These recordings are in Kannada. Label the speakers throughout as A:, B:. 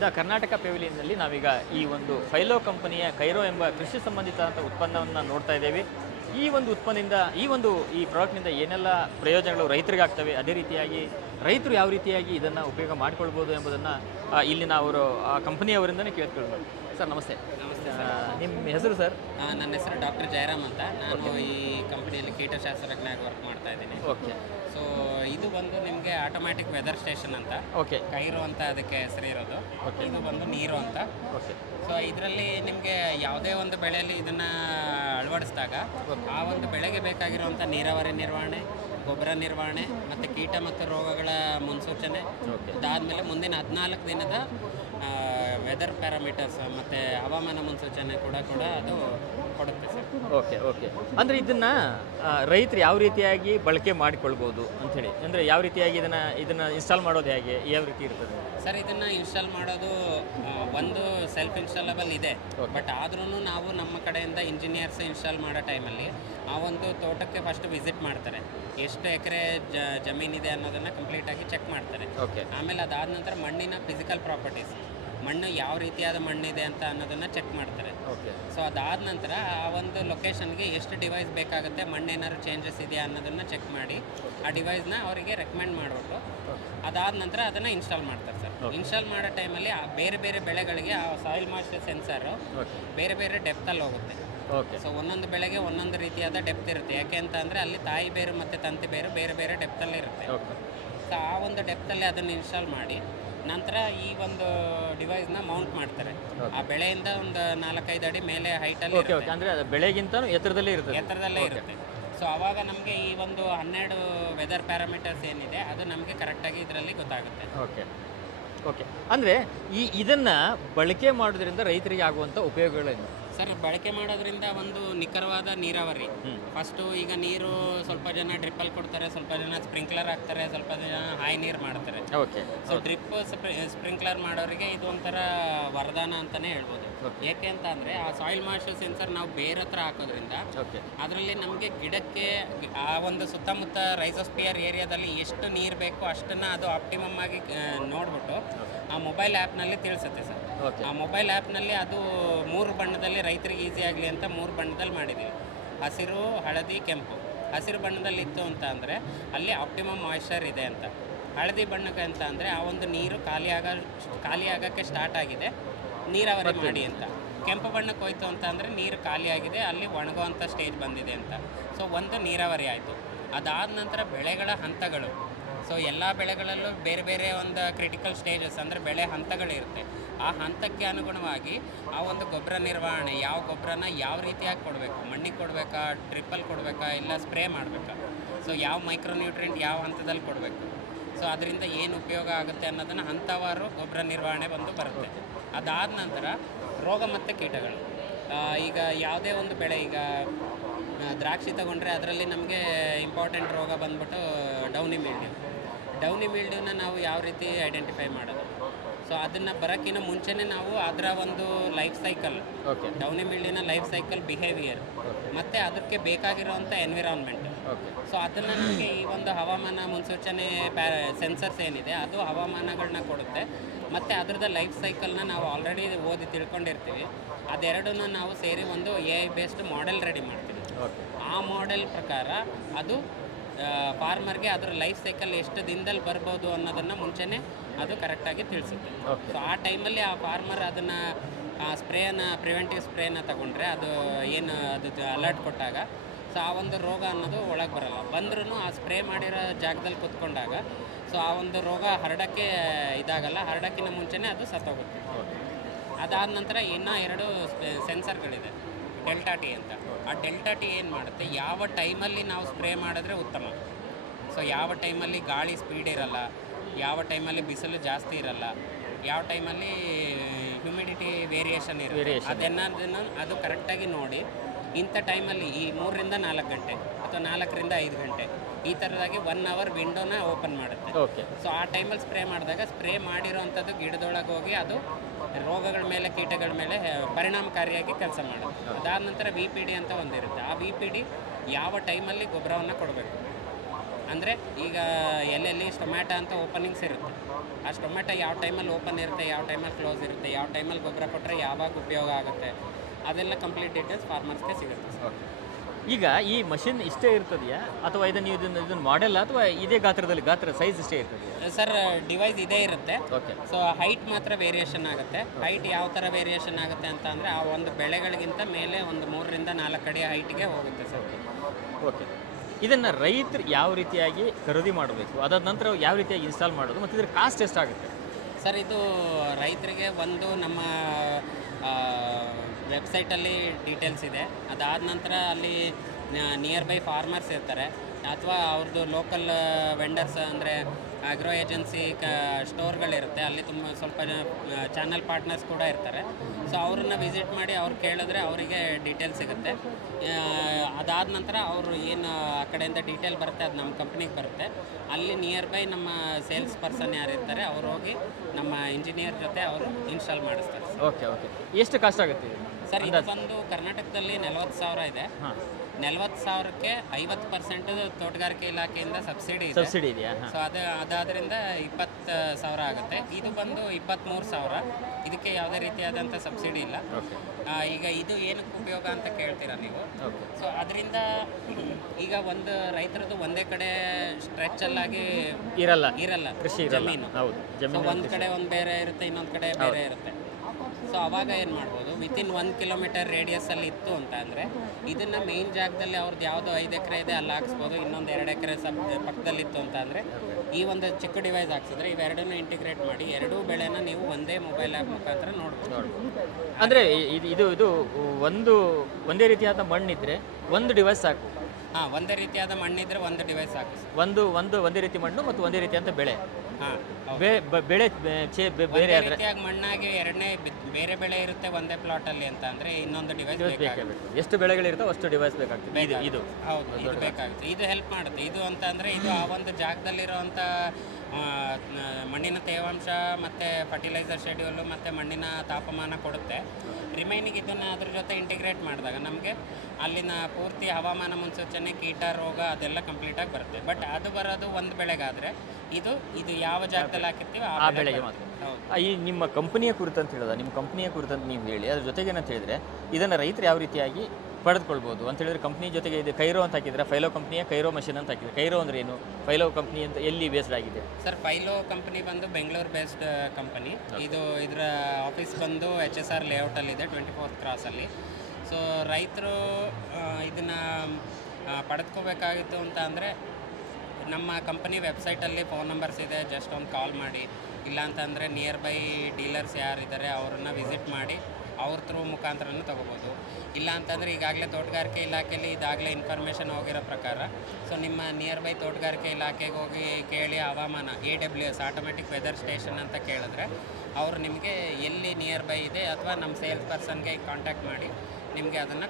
A: ದ ಕರ್ನಾಟಕ ಪೆವಿಲಿಯನ್ನಲ್ಲಿ ನಾವೀಗ ಈ ಒಂದು ಫೈಲೋ ಕಂಪನಿಯ ಕೈರೋ ಎಂಬ ಕೃಷಿ ಸಂಬಂಧಿತ ಉತ್ಪನ್ನವನ್ನು ನೋಡ್ತಾ ಇದ್ದೇವೆ. ಈ ಒಂದು ಉತ್ಪನ್ನದಿಂದ, ಈ ಒಂದು ಈ ಪ್ರಾಡಕ್ಟ್ನಿಂದ ಏನೆಲ್ಲ ಪ್ರಯೋಜನಗಳು ರೈತರಿಗೆ ಆಗ್ತವೆ, ಅದೇ ರೀತಿಯಾಗಿ ರೈತರು ಯಾವ ರೀತಿಯಾಗಿ ಇದನ್ನು ಉಪಯೋಗ ಮಾಡಿಕೊಳ್ಬೋದು ಎಂಬುದನ್ನು ಇಲ್ಲಿನ ಅವರು, ಆ, ಕಂಪನಿಯವರಿಂದನೇ ಕೇಳ್ಕೊಳ್ಬೋದು ಸರ್ ನಮಸ್ತೆ.
B: ನಮಸ್ತೆ
A: ನಿಮ್ಮ ಹೆಸರು ಸರ್?
B: ನನ್ನ ಹೆಸರು ಡಾಕ್ಟರ್ ಜಯರಾಮ್ ಅಂತ. ನಾನು ಈ ಕಂಪನಿಯಲ್ಲಿ ಕೀಟಶಾಸ್ತ್ರಜ್ಞಾಗಿ ವರ್ಕ್ ಮಾಡ್ತಾ ಇದ್ದೀನಿ.
A: ಓಕೆ
B: ಸೊ ಇದು ಬಂದು ನಿಮಗೆ ಆಟೋಮ್ಯಾಟಿಕ್ ವೆದರ್ ಸ್ಟೇಷನ್ ಅಂತ.
A: ಓಕೆ
B: ಕೈರು ಅಂತ ಅದಕ್ಕೆ ಹೆಸರು ಇರೋದು. ಇದು ಬಂದು ನೀರು ಅಂತ.
A: ಓಕೆ
B: ಸೊ ಇದರಲ್ಲಿ ನಿಮಗೆ ಯಾವುದೇ ಒಂದು ಬೆಳೆಯಲ್ಲಿ ಇದನ್ನು ಅಳವಡಿಸಿದಾಗ ಆ ಒಂದು ಬೆಳೆಗೆ ಬೇಕಾಗಿರುವಂಥ ನೀರಾವರಿ ನಿರ್ವಹಣೆ ಗೊಬ್ಬರ ನಿರ್ವಹಣೆ ಮತ್ತು ಕೀಟ ಮತ್ತು ರೋಗಗಳ ಮುನ್ಸೂಚನೆ ಅದಾದಮೇಲೆ ಮುಂದಿನ ಹದಿನಾಲ್ಕು ದಿನದ ವೆದರ್ ಪ್ಯಾರಾಮೀಟರ್ಸ್ ಮತ್ತು ಹವಾಮಾನ ಮುನ್ಸೂಚನೆ ಕೂಡ ಕೂಡ ಅದು ಕೊಡುತ್ತೆ ಸರ್.
A: ಓಕೆ ಓಕೆ ಅಂದರೆ ಇದನ್ನು ರೈತರು ಯಾವ ರೀತಿಯಾಗಿ ಬಳಕೆ ಮಾಡಿಕೊಳ್ಬೋದು ಅಂಥೇಳಿ? ಅಂದರೆ ಯಾವ ರೀತಿಯಾಗಿ ಇದನ್ನು ಇದನ್ನು ಇನ್ಸ್ಟಾಲ್ ಮಾಡೋದು ಹೇಗೆ? ಯಾವ ರೀತಿ ಇರ್ತದೆ?
B: ಸರ್ ಇದನ್ನು ಇನ್ಸ್ಟಾಲ್ ಮಾಡೋದು ಒಂದು ಸೆಲ್ಫ್ ಇನ್ಸ್ಟಾಲಬಲ್ ಇದೆ ಬಟ್ ಆದ್ರೂ ನಾವು ನಮ್ಮ ಕಡೆಯಿಂದ ಇಂಜಿನಿಯರ್ಸ್ ಇನ್ಸ್ಟಾಲ್ ಮಾಡೋ ಟೈಮಲ್ಲಿ ಆ ಒಂದು ತೋಟಕ್ಕೆ ಫಸ್ಟ್ ವಿಸಿಟ್ ಮಾಡ್ತಾರೆ. ಎಷ್ಟು ಎಕರೆ ಜ ಜಮೀನಿದೆ ಅನ್ನೋದನ್ನು ಕಂಪ್ಲೀಟಾಗಿ ಚೆಕ್ ಮಾಡ್ತಾರೆ.
A: ಓಕೆ
B: ಆಮೇಲೆ ಅದಾದ ನಂತರ ಮಣ್ಣಿನ ಫಿಸಿಕಲ್ ಪ್ರಾಪರ್ಟೀಸ್ ಮಣ್ಣು ಯಾವ ರೀತಿಯಾದ ಮಣ್ಣಿದೆ ಅಂತ ಅನ್ನೋದನ್ನು ಚೆಕ್ ಮಾಡ್ತಾರೆ.
A: ಓಕೆ
B: ಸೊ ಅದಾದ ನಂತರ ಆ ಒಂದು ಲೊಕೇಶನ್ಗೆ ಎಷ್ಟು ಡಿವೈಸ್ ಬೇಕಾಗುತ್ತೆ ಮಣ್ಣೇನಾದ್ರು ಚೇಂಜಸ್ ಇದೆಯಾ ಅನ್ನೋದನ್ನು ಚೆಕ್ ಮಾಡಿ ಆ ಡಿವೈಸ್ನ ಅವರಿಗೆ ರೆಕಮೆಂಡ್ ಮಾಡಿಬಿಟ್ಟು ಅದಾದ ನಂತರ ಅದನ್ನು ಇನ್ಸ್ಟಾಲ್ ಮಾಡ್ತಾರೆ ಸರ್ ಇನ್ಸ್ಟಾಲ್ ಮಾಡೋ ಟೈಮಲ್ಲಿ ಆ ಬೇರೆ ಬೇರೆ ಬೆಳೆಗಳಿಗೆ ಆ ಸಾಯಿಲ್ ಮಾಸ್ಟರ್ ಸೆನ್ಸರು ಬೇರೆ ಬೇರೆ ಡೆಪ್ತಲ್ಲಿ ಹೋಗುತ್ತೆ.
A: ಓಕೆ
B: ಸೊ ಒಂದೊಂದು ಬೆಳೆಗೆ ಒಂದೊಂದು ರೀತಿಯಾದ ಡೆಪ್ತ್ ಇರುತ್ತೆ. ಯಾಕೆ ಅಂತ ಅಂದರೆ ಅಲ್ಲಿ ತಾಯಿ ಬೇರು ಮತ್ತು ತಂತಿ ಬೇರು ಬೇರೆ ಬೇರೆ ಡೆಪ್ತಲ್ಲಿ ಇರುತ್ತೆ. ಸೊ ಆ ಒಂದು ಡೆಪ್ತಲ್ಲಿ ಅದನ್ನು ಇನ್ಸ್ಟಾಲ್ ಮಾಡಿ ನಂತರ ಈ ಒಂದು ಡಿವೈಸ್ನ ಮೌಂಟ್ ಮಾಡ್ತಾರೆ. ಆ ಬೆಳೆಯಿಂದ ಒಂದು ನಾಲ್ಕೈದು ಅಡಿ ಮೇಲೆ ಹೈಟಲ್ಲಿ
A: ಓಕೆ ಓಕೆ ಅಂದರೆ ಅದು ಎತ್ತರದಲ್ಲಿ ಎತ್ತರದಲ್ಲೇ ಇರುತ್ತೆ
B: ಎತ್ತರದಲ್ಲೇ ಇರುತ್ತೆ. ಸೊ ಆವಾಗ ನಮಗೆ ಈ ಒಂದು ಹನ್ನೆರಡು ವೆದರ್ ಪ್ಯಾರಾಮೀಟರ್ಸ್ ಏನಿದೆ ಅದು ನಮಗೆ ಕರೆಕ್ಟಾಗಿ ಇದರಲ್ಲಿ ಗೊತ್ತಾಗುತ್ತೆ.
A: ಓಕೆ ಓಕೆ ಅಂದರೆ ಈ ಇದನ್ನು ಬಳಕೆ ಮಾಡೋದ್ರಿಂದ ರೈತರಿಗೆ ಆಗುವಂಥ ಉಪಯೋಗಗಳೇನು?
B: ಸರ್ ಬಳಕೆ ಮಾಡೋದ್ರಿಂದ ಒಂದು ನಿಖರವಾದ ನೀರಾವರಿ. ಫಸ್ಟು ಈಗ ನೀರು ಸ್ವಲ್ಪ ಜನ ಡ್ರಿಪ್ಪಲ್ಲಿ ಕೊಡ್ತಾರೆ ಸ್ವಲ್ಪ ಜನ ಸ್ಪ್ರಿಂಕ್ಲರ್ ಹಾಕ್ತಾರೆ ಸ್ವಲ್ಪ ಜನ ಹಾಯ್ ನೀರು ಮಾಡ್ತಾರೆ.
A: ಓಕೆ
B: ಸೊ ಡ್ರಿಪ್ ಸ್ಪ್ರಿಂಕ್ಲರ್ ಮಾಡೋರಿಗೆ ಇದು ಒಂಥರ ವರದಾನ ಅಂತಲೇ ಹೇಳ್ಬೋದು. ಏಕೆ ಅಂತ ಅಂದರೆ ಆ ಸಾಯಿಲ್ ಮಾಸ್ಟರ್ ಸೆನ್ಸರ್ ನಾವು ಬೇರೆ ಹತ್ರ ಹಾಕೋದ್ರಿಂದ ಅದರಲ್ಲಿ ನಮಗೆ ಗಿಡಕ್ಕೆ ಆ ಒಂದು ಸುತ್ತಮುತ್ತ ರೈಸೋಸ್ಪಿಯರ್ ಏರಿಯಾದಲ್ಲಿ ಎಷ್ಟು ನೀರು ಬೇಕೋ ಅಷ್ಟನ್ನು ಅದು ಆಪ್ಟಿಮಮ್ ಆಗಿ ನೋಡ್ಬಿಟ್ಟು ಆ ಮೊಬೈಲ್ ಆ್ಯಪ್ನಲ್ಲಿ ತಿಳಿಸುತ್ತೆ ಸರ್. ಆ ಮೊಬೈಲ್ ಆ್ಯಪ್ನಲ್ಲಿ ಅದು ಮೂರು ಬಣ್ಣದಲ್ಲಿ ರೈತರಿಗೆ ಈಸಿ ಆಗಲಿ ಅಂತ ಮೂರು ಬಣ್ಣದಲ್ಲಿ ಮಾಡಿದ್ದೀವಿ ಹಸಿರು ಹಳದಿ ಕೆಂಪು. ಹಸಿರು ಬಣ್ಣದಲ್ಲಿ ಇತ್ತು ಅಂತ ಅಂದರೆ ಅಲ್ಲಿ ಆಪ್ಟಿಮಮ್ ಮಾಯ್ಶ್ಚರ್ ಇದೆ ಅಂತ. ಹಳದಿ ಬಣ್ಣಕ್ಕೆ ಅಂತ ಅಂದರೆ ಆ ಒಂದು ನೀರು ಖಾಲಿ ಆಗ ಖಾಲಿ ಆಗೋಕ್ಕೆ ಸ್ಟಾರ್ಟ್ ಆಗಿದೆ. ನೀರಾವರಿ ಮಾಡಿ ಅಂತ. ಕೆಂಪು ಬಣ್ಣಕ್ಕೆ ಹೋಯ್ತು ಅಂತ ಅಂದರೆ ನೀರು ಖಾಲಿಯಾಗಿದೆ ಆಗಿದೆ ಅಲ್ಲಿ ಒಣಗುವಂಥ ಸ್ಟೇಜ್ ಬಂದಿದೆ ಅಂತ. ಸೊ ಒಂದು ನೀರಾವರಿ ಆಯಿತು. ಅದಾದ ನಂತರ ಬೆಳೆಗಳ ಹಂತಗಳು. ಸೊ ಎಲ್ಲ ಬೆಳೆಗಳಲ್ಲೂ ಬೇರೆ ಬೇರೆ ಒಂದು ಕ್ರಿಟಿಕಲ್ ಸ್ಟೇಜಸ್ ಅಂದರೆ ಬೆಳೆ ಹಂತಗಳಿರುತ್ತೆ. ಆ ಹಂತಕ್ಕೆ ಅನುಗುಣವಾಗಿ ಆ ಒಂದು ಗೊಬ್ಬರ ನಿರ್ವಹಣೆ, ಯಾವ ಗೊಬ್ಬರನ ಯಾವ ರೀತಿಯಾಗಿ ಕೊಡಬೇಕು? ಮಣ್ಣಿಗೆ ಕೊಡಬೇಕಾ? ಟ್ರಿಪ್ಪಲ್ಲಿ ಕೊಡಬೇಕಾ? ಇಲ್ಲ ಸ್ಪ್ರೇ ಮಾಡಬೇಕಾ? ಸೊ ಯಾವ ಮೈಕ್ರೋನ್ಯೂಟ್ರಿಯೆಂಟ್ ಯಾವ ಹಂತದಲ್ಲಿ ಕೊಡಬೇಕು? ಸೊ ಅದರಿಂದ ಏನು ಉಪಯೋಗ ಆಗುತ್ತೆ ಅನ್ನೋದನ್ನು ಹಂತವಾರು ಗೊಬ್ಬರ ನಿರ್ವಹಣೆ ಬಂದು ಬರುತ್ತೆ. ಅದಾದ ನಂತರ ರೋಗ ಮತ್ತು ಕೀಟಗಳು. ಈಗ ಯಾವುದೇ ಒಂದು ಬೆಳೆ ಈಗ ದ್ರಾಕ್ಷಿ ತಗೊಂಡ್ರೆ ಅದರಲ್ಲಿ ನಮಗೆ ಇಂಪಾರ್ಟೆಂಟ್ ರೋಗ ಬಂದ್ಬಿಟ್ಟು ಡೌನಿ ಮಿಲ್ಡ್ಯೂ ಡೌನಿ ಮಿಲ್ಡ್ಯೂನ ನಾವು ಯಾವ ರೀತಿ ಐಡೆಂಟಿಫೈ ಮಾಡೋದು? ಸೊ ಅದನ್ನು ಬರೋಕ್ಕಿಂತ ಮುಂಚೆನೇ ನಾವು ಅದರ ಒಂದು ಲೈಫ್ ಸೈಕಲ್ ಡೌನಿ ಮಿಲ್ಡ್ಯೂನ ಲೈಫ್ ಸೈಕಲ್ ಬಿಹೇವಿಯರ್ ಮತ್ತು ಅದಕ್ಕೆ ಬೇಕಾಗಿರುವಂಥ ಎನ್ವಿರಾನ್ಮೆಂಟ್ ಸೊ ಅದನ್ನು ನಮಗೆ ಈ ಒಂದು ಹವಾಮಾನ ಮುನ್ಸೂಚನೆ ಪ್ಯಾ ಸೆನ್ಸರ್ಸ್ ಏನಿದೆ ಅದು ಹವಾಮಾನಗಳನ್ನ ಕೊಡುತ್ತೆ. ಮತ್ತು ಅದರದ ಲೈಫ್ ಸೈಕಲ್ನ ನಾವು ಆಲ್ರೆಡಿ ಓದಿ ತಿಳ್ಕೊಂಡಿರ್ತೀವಿ. ಅದೆರಡನ್ನ ನಾವು ಸೇರಿ ಒಂದು A I based model ready ಮಾಡ್ತೀವಿ. ಆ ಮಾಡೆಲ್ ಪ್ರಕಾರ ಅದು ಫಾರ್ಮರ್ಗೆ ಅದರ ಲೈಫ್ ಸೈಕಲ್ ಎಷ್ಟು ದಿನದಲ್ಲಿ ಬರ್ಬೋದು ಅನ್ನೋದನ್ನು ಮುಂಚೆನೇ ಅದು ಕರೆಕ್ಟಾಗಿ ತಿಳಿಸುತ್ತೆ. ಸೊ ಆ ಟೈಮಲ್ಲಿ ಆ ಫಾರ್ಮರ್ ಅದನ್ನು ಆ ಸ್ಪ್ರೇನ ಪ್ರಿವೆಂಟಿವ್ ಸ್ಪ್ರೇನ ತಗೊಂಡ್ರೆ ಅದು ಏನು ಅದು ಅಲರ್ಟ್ ಕೊಟ್ಟಾಗ ಸೊ ಆ ಒಂದು ರೋಗ ಅನ್ನೋದು ಒಳಗೆ ಬರಲ್ಲ. ಬಂದ್ರೂ ಆ ಸ್ಪ್ರೇ ಮಾಡಿರೋ ಜಾಗದಲ್ಲಿ ಕುತ್ಕೊಂಡಾಗ ಸೊ ಆ ಒಂದು ರೋಗ ಹರಡಕ್ಕೆ ಇದಾಗಲ್ಲ ಹರಡೋಕ್ಕಿಂತ ಮುಂಚೆನೇ ಅದು ಸತ್ತೋಗುತ್ತೆ. ಅದಾದ ನಂತರ ಇನ್ನೂ ಎರಡು ಸೆನ್ಸರ್ಗಳಿದೆ ಡೆಲ್ಟಾ ಟಿ ಅಂತ. ಆ ಡೆಲ್ಟಾ ಟಿ ಏನು ಮಾಡುತ್ತೆ? ಯಾವ ಟೈಮಲ್ಲಿ ನಾವು ಸ್ಪ್ರೇ ಮಾಡಿದ್ರೆ ಉತ್ತಮ? ಸೊ ಯಾವ ಟೈಮಲ್ಲಿ ಗಾಳಿ ಸ್ಪೀಡ್ ಇರಲ್ಲ ಯಾವ ಟೈಮಲ್ಲಿ ಬಿಸಿಲು ಜಾಸ್ತಿ ಇರಲ್ಲ ಯಾವ ಟೈಮಲ್ಲಿ ಹ್ಯುಮಿಡಿಟಿ ವೇರಿಯೇಷನ್ ಇರುತ್ತೆ? ಅದನ್ನ ಅದು ಕರೆಕ್ಟಾಗಿ ನೋಡಿ ಇಂಥ ಟೈಮಲ್ಲಿ ಈ ಮೂರರಿಂದ ನಾಲ್ಕು ಗಂಟೆ ಅಥವಾ ನಾಲ್ಕರಿಂದ ಐದು ಗಂಟೆ ಈ ಥರದಾಗಿ ಒನ್ ಅವರ್ ವಿಂಡೋನ ಓಪನ್ ಮಾಡುತ್ತೆ.
A: ಓಕೆ
B: ಸೊ ಆ ಟೈಮಲ್ಲಿ ಸ್ಪ್ರೇ ಮಾಡಿದಾಗ ಸ್ಪ್ರೇ ಮಾಡಿರೋವಂಥದ್ದು ಗಿಡದೊಳಗೆ ಹೋಗಿ ಅದು ರೋಗಗಳ ಮೇಲೆ ಕೀಟಗಳ ಮೇಲೆ ಪರಿಣಾಮಕಾರಿಯಾಗಿ ಕೆಲಸ ಮಾಡುತ್ತೆ. ಅದಾದ ನಂತರ ವಿ ಪಿ ಡಿ ಅಂತ ಒಂದಿರುತ್ತೆ. ಆ ವಿ ಪಿ ಡಿ ಯಾವ ಟೈಮಲ್ಲಿ ಗೊಬ್ಬರವನ್ನು ಕೊಡಬೇಕು? ಅಂದರೆ ಈಗ ಎಲ್ಲೆಲ್ಲಿ ಟೊಮ್ಯಾಟೊ ಅಂತ ಓಪನಿಂಗ್ಸ್ ಇರುತ್ತೆ. ಆ ಟೊಮ್ಯಾಟೊ ಯಾವ ಟೈಮಲ್ಲಿ ಓಪನ್ ಇರುತ್ತೆ ಯಾವ ಟೈಮಲ್ಲಿ ಕ್ಲೋಸ್ ಇರುತ್ತೆ ಯಾವ ಟೈಮಲ್ಲಿ ಗೊಬ್ಬರ ಕೊಟ್ಟರೆ ಯಾವಾಗ ಉಪಯೋಗ ಆಗುತ್ತೆ ಅದೆಲ್ಲ ಕಂಪ್ಲೀಟ್ ಡೀಟೇಲ್ಸ್ ಫಾರ್ಮರ್ಸ್ಗೆ ಸಿಗುತ್ತೆ. ಸರ್
A: ಈಗ ಈ ಮಷಿನ್ ಇಷ್ಟೇ ಇರ್ತದೆಯಾ? ಅಥವಾ ಇದನ್ನು ಇದನ್ನ ಇದನ್ನು ಮಾಡೆಲ್ ಅಥವಾ ಇದೇ ಗಾತ್ರದಲ್ಲಿ ಗಾತ್ರ ಸೈಜ್ ಇಷ್ಟೇ ಇರ್ತದೆ
B: ಸರ್ ಡಿವೈಸ್ ಇದೇ ಇರುತ್ತೆ.
A: ಓಕೆ
B: ಸೊ ಹೈಟ್ ಮಾತ್ರ ವೇರಿಯೇಷನ್ ಆಗುತ್ತೆ. ಹೈಟ್ ಯಾವ ಥರ ವೇರಿಯೇಷನ್ ಆಗುತ್ತೆ ಅಂತ ಅಂದರೆ ಆ ಒಂದು ಬೆಳೆಗಳಿಗಿಂತ ಮೇಲೆ ಒಂದು ಮೂರರಿಂದ ನಾಲ್ಕು ಅಡಿ ಹೈಟ್ಗೆ ಹೋಗುತ್ತೆ ಸರ್
A: ಓಕೆ ಇದನ್ನು ರೈತರು ಯಾವ ರೀತಿಯಾಗಿ ಖರೀದಿ ಮಾಡಬೇಕು? ಅದಾದ ನಂತರ ಯಾವ ರೀತಿಯಾಗಿ ಇನ್ಸ್ಟಾಲ್ ಮಾಡೋದು? ಮತ್ತು ಇದ್ರ ಕಾಸ್ಟ್ ಎಷ್ಟಾಗುತ್ತೆ?
B: ಸರ್ ಇದು ರೈತರಿಗೆ ಒಂದು ನಮ್ಮ ವೆಬ್ಸೈಟಲ್ಲಿ ಡೀಟೇಲ್ಸ್ ಇದೆ. ಅದಾದ ನಂತರ ಅಲ್ಲಿ ನಿಯರ್ ಬೈ ಫಾರ್ಮರ್ಸ್ ಇರ್ತಾರೆ. ಅಥವಾ ಅವ್ರದ್ದು ಲೋಕಲ್ ವೆಂಡರ್ಸ್ ಅಂದರೆ ಆಗ್ರೋ ಏಜೆನ್ಸಿ ಕ ಸ್ಟೋರ್ಗಳಿರುತ್ತೆ ಅಲ್ಲಿ ತುಂಬ ಸ್ವಲ್ಪ ಜನ ಚಾನಲ್ ಪಾರ್ಟ್ನರ್ಸ್ ಕೂಡ ಇರ್ತಾರೆ. ಸೊ ಅವ್ರನ್ನ ವಿಸಿಟ್ ಮಾಡಿ ಅವ್ರು ಕೇಳಿದ್ರೆ ಅವರಿಗೆ ಡೀಟೇಲ್ ಸಿಗುತ್ತೆ. ಅದಾದ ನಂತರ ಅವರು ಏನು, ಆ, ಕಡೆಯಿಂದ ಡೀಟೇಲ್ ಬರುತ್ತೆ, ಅದು ನಮ್ಮ ಕಂಪ್ನಿಗೆ ಬರುತ್ತೆ. ಅಲ್ಲಿ ನಿಯರ್ ಬೈ ನಮ್ಮ ಸೇಲ್ಸ್ ಪರ್ಸನ್ ಯಾರು ಇರ್ತಾರೆ, ಅವ್ರು ಹೋಗಿ ನಮ್ಮ ಇಂಜಿನಿಯರ್ ಜೊತೆ ಅವರು ಇನ್ಸ್ಟಾಲ್ ಮಾಡಿಸ್ತಾರೆ.
A: ಓಕೆ ಓಕೆ ಎಷ್ಟು ಕಾಸ್ಟ್ ಆಗುತ್ತೆ
B: ಸರ್ ಇದು ಬಂದು ಕರ್ನಾಟಕದಲ್ಲಿ ನಲವತ್ತು ಸಾವಿರ ಇದೆ. ನಲವತ್ತು ಸಾವಿರಕ್ಕೆ ಐವತ್ತು ಪರ್ಸೆಂಟ್ ತೋಟಗಾರಿಕೆ ಇಲಾಖೆಯಿಂದ ಸಬ್ಸಿಡಿ ಇದೆ.
A: ಸಬ್ಸಿಡಿ ಇದೆಯಾ?
B: ಸೊ ಅದು ಅದಾದ್ರಿಂದ ಇಪ್ಪತ್ತು ಸಾವಿರ ಆಗುತ್ತೆ. ಇದು ಬಂದು ಇಪ್ಪತ್ತ್ಮೂರು ಸಾವಿರ. ಇದಕ್ಕೆ ಯಾವುದೇ ರೀತಿಯಾದಂಥ ಸಬ್ಸಿಡಿ ಇಲ್ಲ. ಈಗ ಇದು ಏನಕ್ಕೆ ಉಪಯೋಗ ಅಂತ ಕೇಳ್ತೀರಾ ನೀವು? ಸೊ ಅದರಿಂದ ಈಗ ಒಂದು ರೈತರದ್ದು ಒಂದೇ ಕಡೆ ಸ್ಟ್ರೆಚ್ಚಲ್ಲಾಗಿ
A: ಇರಲ್ಲ.
B: ಇರಲ್ಲ.
A: ಕೃಷಿ
B: ಜಮೀನು.
A: ಹೌದು.
B: ಒಂದು ಕಡೆ ಒಂದು ಬೇರೆ ಇರುತ್ತೆ ಇನ್ನೊಂದು ಕಡೆ ಬೇರೆ ಇರುತ್ತೆ. ಸೊ ಅವಾಗ ಏನು ಮಾಡ್ಬೋದು ವಿತಿನ್ ಒಂದು ಕಿಲೋಮೀಟರ್ ರೇಡಿಯಸಲ್ಲಿ ಇತ್ತು ಅಂತ ಅಂದರೆ ಇದನ್ನು ಮೇನ್ ಜಾಗದಲ್ಲಿ ಅವ್ರದ್ದು ಯಾವುದೋ ಐದು ಎಕರೆ ಇದೆ ಅಲ್ಲಿ ಹಾಕ್ಸ್ಬೋದು ಇನ್ನೊಂದು ಎರಡು ಎಕರೆ ಸಬ್ ಪಕ್ಕದಲ್ಲಿತ್ತು ಅಂತ ಅಂದರೆ ಈ ಒಂದು ಚಿಕ್ಕ ಡಿವೈಸ್ ಹಾಕ್ಸಿದ್ರೆ ಇವೆರಡನ್ನೂ ಇಂಟಿಗ್ರೇಟ್ ಮಾಡಿ ಎರಡೂ ಬೆಳೆನ ನೀವು ಒಂದೇ ಮೊಬೈಲ್ ಆ್ಯಪ್ ಮುಖಾಂತರ ನೋಡ್ಬೋದು.
A: ಅಂದರೆ ಇದು ಇದು ಇದು ಒಂದು ಒಂದೇ ರೀತಿಯಾದ ಮಣ್ಣಿದ್ರೆ ಒಂದು ಡಿವೈಸ್ ಸಾಕು.
B: ಹಾಂ ಒಂದೇ ರೀತಿಯಾದ ಮಣ್ಣಿದ್ರೆ ಒಂದು ಡಿವೈಸ್ ಹಾಕಿ
A: ಒಂದು ಒಂದು ಒಂದೇ ರೀತಿ ಮಣ್ಣು ಮತ್ತು ಒಂದೇ ರೀತಿಯಾದ ಬೆಳೆ. ಬೆಳೆ ಬೆ- ಚೇ ಬೆ- ಬೇರೆ
B: ಬೇರೆ
A: ಆದರೆ
B: ರೀತಿಯಾಗಿ ಮಣ್ಣಾಗಿ ಎರಡನೇ ಬೇರೆ ಬೆಳೆ ಇರುತ್ತೆ ಒಂದೇ ಪ್ಲಾಟಲ್ಲಿ ಅಂತ ಅಂದರೆ ಇನ್ನೊಂದು ಡಿವೈಸ್
A: ಬೇಕೇ
B: ಬೇಕಾಗುತ್ತೆ.
A: ಬೇಕು ಎಷ್ಟು ಬೆಳೆಗಳಿರ್ತಾವೆ ಅಷ್ಟು ಡಿವೈಸ್ ಬೇಕಾಗ್ತದೆ ಇದು ಇದು.
B: ಹೌದು ಇದು ಬೇಕಾಗುತ್ತೆ. ಇದು ಹೆಲ್ಪ್ ಮಾಡುತ್ತೆ. ಇದು ಅಂತ ಅಂದರೆ ಇದು ಆ ಒಂದು ಆ, ನ- ಮಣ್ಣಿನ ತೇವಾಂಶ ಮತ್ತೆ ಫರ್ಟಿಲೈಸರ್ ಶೆಡ್ಯೂಲು ಮತ್ತೆ ಮಣ್ಣಿನ ತಾಪಮಾನ ಕೊಡುತ್ತೆ. ರಿಮೈನಿಂಗ್ ಇದನ್ನ ಅದ್ರ ಜೊತೆ ಇಂಟಿಗ್ರೇಟ್ ಮಾಡಿದಾಗ ನಮಗೆ ಅಲ್ಲಿನ ಪೂರ್ತಿ ಹವಾಮಾನ ಮುನ್ಸೂಚನೆ ಕೀಟ ರೋಗ ಅದೆಲ್ಲ ಕಂಪ್ಲೀಟಾಗಿ ಬರುತ್ತೆ. ಬಟ್ ಅದು ಬರೋದು ಒಂದು ಬೆಳೆಗಾದ್ರೆ ಇದು ಇದು ಯಾವ ಜಾಗದಲ್ಲಿ ಹಾಕಿರ್ತೀವಿ
A: ಆ ಬೆಳೆಗೆ ಮಾತ್ರ. ಈ ನಿಮ್ಮ ಕಂಪನಿಯ ಕುರಿತಂತ ಹೇಳಿದ? ನಿಮ್ಮ ಕಂಪನಿಯ ಕುರಿತಂತ ನೀವು ಹೇಳಿ ಅದ್ರ ಜೊತೆಗೆ ಏನಂತ ಹೇಳಿದ್ರೆ ಇದನ್ನು ರೈತರು ಯಾವ ರೀತಿಯಾಗಿ ಪಡೆದುಕೊಳ್ಬೋದು ಅಂತ ಹೇಳಿದ್ರೆ ಕಂಪ್ನಿ ಜೊತೆಗೆ ಇದು ಕೈರೋ ಅಂತ ಹಾಕಿದ್ರೆ ಫೈಲೋ ಕಂಪ್ನಿಯ ಕೈರೋ ಮಷಿನ್ ಅಂತ ಹಾಕಿದ್ರೆ ಕೈರೋ ಅಂದ್ರೆ ಏನು? ಫೈಲೋ ಕಂಪ್ನಿ ಅಂತ ಎಲ್ಲಿ ಬೇಸ್ಡ್ ಆಗಿದೆ?
B: ಸರ್ ಫೈಲೋ ಕಂಪ್ನಿ ಬಂದು ಬೆಂಗಳೂರು ಬೇಸ್ಡ್ ಕಂಪನಿ. ಇದು ಇದರ ಆಫೀಸ್ ಬಂದು ಎಚ್ ಎಸ್ ಆರ್ ಲೇಔಟ್ ಲೇಔಟಲ್ಲಿದೆ ಟ್ವೆಂಟಿ ಫೋರ್ತ್ ಕ್ರಾಸಲ್ಲಿ ಸೊ ರೈತರು ಇದನ್ನ ಪಡೆದುಕೋಬೇಕಾಗಿತ್ತು ಅಂತ ಅಂದರೆ ನಮ್ಮ ಕಂಪನಿ ವೆಬ್ಸೈಟಲ್ಲಿ ಫೋನ್ ನಂಬರ್ಸ್ ಇದೆ ಜಸ್ಟ್ ಒಂದು ಕಾಲ್ ಮಾಡಿ. ಇಲ್ಲಾಂತಂದರೆ ನಿಯರ್ ಬೈ ಡೀಲರ್ಸ್ ಯಾರಿದ್ದಾರೆ ಅವ್ರನ್ನ ವಿಸಿಟ್ ಮಾಡಿ, ಅವ್ರ ಥ್ರೂ ಮುಖಾಂತರನೂ ತೊಗೋಬೋದು. ಇಲ್ಲ ಅಂತಂದರೆ ಈಗಾಗಲೇ ತೋಟಗಾರಿಕೆ ಇಲಾಖೆಯಲ್ಲಿ ಇದಾಗಲೇ ಇನ್ಫಾರ್ಮೇಷನ್ ಹೋಗಿರೋ ಪ್ರಕಾರ ಸೊ ನಿಮ್ಮ ನಿಯರ್ ಬೈ ತೋಟಗಾರಿಕೆ ಇಲಾಖೆಗೆ ಹೋಗಿ ಕೇಳಿ ಹವಾಮಾನ A W S automatic weather station ಅಂತ ಕೇಳಿದ್ರೆ, ಅವರು ನಿಮಗೆ ಎಲ್ಲಿ ನಿಯರ್ ಬೈ ಇದೆ ಅಥವಾ ನಮ್ಮ ಸೇಲ್ಸ್ ಪರ್ಸನ್ಗೆ ಕಾಂಟ್ಯಾಕ್ಟ್ ಮಾಡಿ, ನಿಮಗೆ ಅದನ್ನು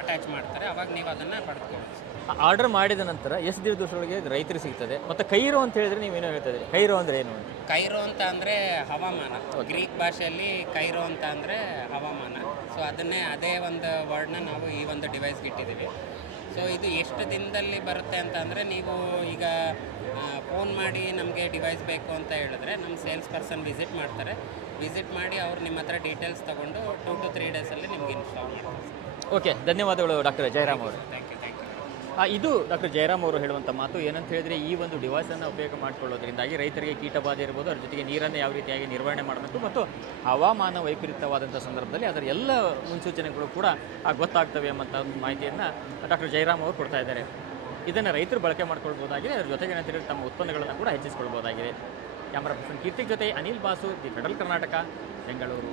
B: ಅಟ್ಯಾಚ್ ಮಾಡ್ತಾರೆ ಅವಾಗ ನೀವು ಅದನ್ನು ಪಡೆದುಕೊಳ್ಳಿ.
A: ಆರ್ಡರ್ ಮಾಡಿದ ನಂತರ ಎಷ್ಟು ದಿವಸದೊಳಗೆ ರೈತರಿಗೆ ಸಿಗ್ತದೆ. ಮತ್ತು ಕೈರೋ ಅಂತ ಹೇಳಿದ್ರೆ ನೀವೇನೋ ಹೇಳ್ತದೆ ಕೈರೋ ಅಂದ್ರೆ ಏನು ಕೈರು
B: ಕೈರೋ ಅಂತ ಅಂದರೆ ಹವಾಮಾನ. ಗ್ರೀಕ್ ಭಾಷೆಯಲ್ಲಿ ಕೈರೋ ಅಂತ ಅಂದರೆ ಹವಾಮಾನ. ಸೊ ಅದನ್ನೇ ಅದೇ ಒಂದು ವರ್ಡ್ನ ನಾವು ಈ ಒಂದು ಡಿವೈಸ್ಗೆ ಇಟ್ಟಿದ್ದೀವಿ. ಸೊ ಇದು ಎಷ್ಟು ದಿನದಲ್ಲಿ ಬರುತ್ತೆ ಅಂತ ಅಂದರೆ ನೀವು ಈಗ ಫೋನ್ ಮಾಡಿ ನಮಗೆ ಡಿವೈಸ್ ಬೇಕು ಅಂತ ಹೇಳಿದ್ರೆ ನಮ್ಮ ಸೇಲ್ಸ್ ಪರ್ಸನ್ ವಿಸಿಟ್ ಮಾಡ್ತಾರೆ. ವಿಸಿಟ್ ಮಾಡಿ ಅವ್ರು ನಿಮ್ಮ ಹತ್ರ ಡೀಟೇಲ್ಸ್ ತೊಗೊಂಡು ಟೂ ಟು ತ್ರೀ ಡೇಸಲ್ಲಿ ನಿಮ್ಗೆ ಇನ್ಸ್ಟಾಲ್ ಮಾಡ್ತಾರೆ.
A: ಓಕೆ ಧನ್ಯವಾದಗಳು ಡಾಕ್ಟರ್. ಜಯರಾಮ್ ಅವರು.
B: ಥ್ಯಾಂಕ್ ಯು ಥ್ಯಾಂಕ್ ಯು
A: ಇದು ಡಾಕ್ಟರ್ ಜಯರಾಮ್ ಅವರು ಹೇಳುವಂಥ ಮಾತು. ಏನಂತ ಹೇಳಿದ್ರೆ ಈ ಒಂದು ಡಿವೈಸನ್ನು ಉಪಯೋಗ ಮಾಡಿಕೊಳ್ಳೋದ್ರಿಂದಾಗಿ ರೈತರಿಗೆ ಕೀಟಬಾಧೆ ಇರ್ಬೋದು ಅದ್ರ ಜೊತೆಗೆ ನೀರನ್ನು ಯಾವ ರೀತಿಯಾಗಿ ನಿರ್ವಹಣೆ ಮಾಡಬೇಕು ಮತ್ತು ಹವಾಮಾನ ವೈಪರೀತ್ಯವಾದಂಥ ಸಂದರ್ಭದಲ್ಲಿ ಅದರ ಎಲ್ಲ ಮುನ್ಸೂಚನೆಗಳು ಕೂಡ ಗೊತ್ತಾಗ್ತವೆ ಎಂಬಂಥ ಒಂದು ಮಾಹಿತಿಯನ್ನು ಡಾಕ್ಟರ್ ಜಯರಾಮ್ ಅವರು ಕೊಡ್ತಾ ಇದ್ದಾರೆ. ಇದನ್ನು ರೈತರು ಬಳಕೆ ಮಾಡ್ಕೊಳ್ಬೋದಾಗಿದೆ ಅದ್ರ ಜೊತೆಗೆ ಏನಂತ ಹೇಳಿದ್ರೆ ತಮ್ಮ ಉತ್ಪನ್ನಗಳನ್ನು ಕೂಡ ಹೆಚ್ಚಿಸಿಕೊಳ್ಬೋದಾಗಿದೆ. ಕ್ಯಾಮರಾ ಪರ್ಸನ್ ಕೀರ್ತಿ ಜೊತೆ ಅನಿಲ್ ಬಾಸು ದಿ ಫೆಡರಲ್ ಕರ್ನಾಟಕ ಬೆಂಗಳೂರು.